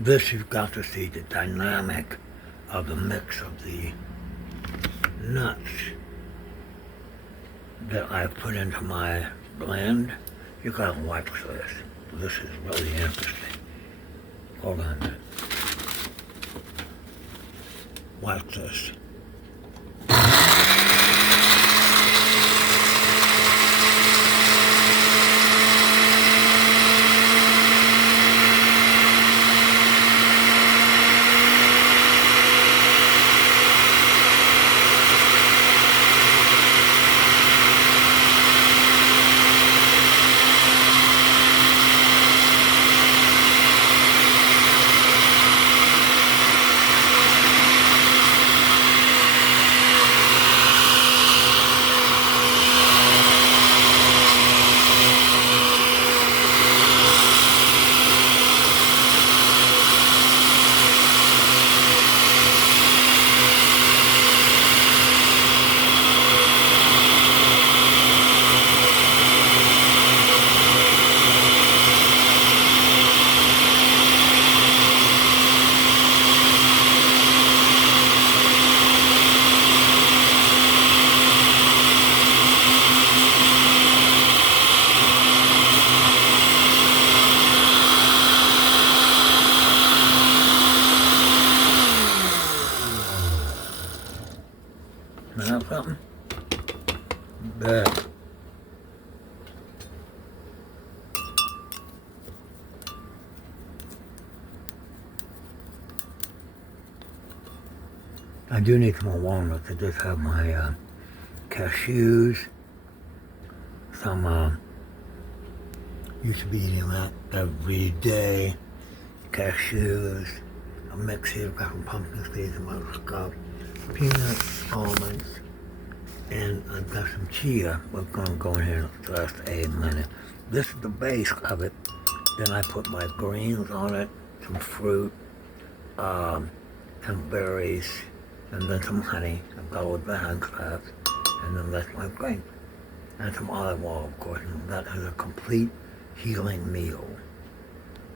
This, you've got to see the dynamic of the mix of the nuts that I put into my blend. You gotta watch this. This is really interesting. Hold on a minute. Watch this. Smell something? But I do need some more walnuts. I just have my cashews. Some used to be eating that every day. Cashews. A mix here. Got some pumpkin seeds and my stuff. Peanuts, almonds, and I've got some chia. We're gonna go in here in just a minute. This is the base of it. Then I put my greens on it, some fruit, some berries, and then some honey. I've got with the hand crabs, and then that's my drink. And some olive oil, of course, and that is a complete healing meal.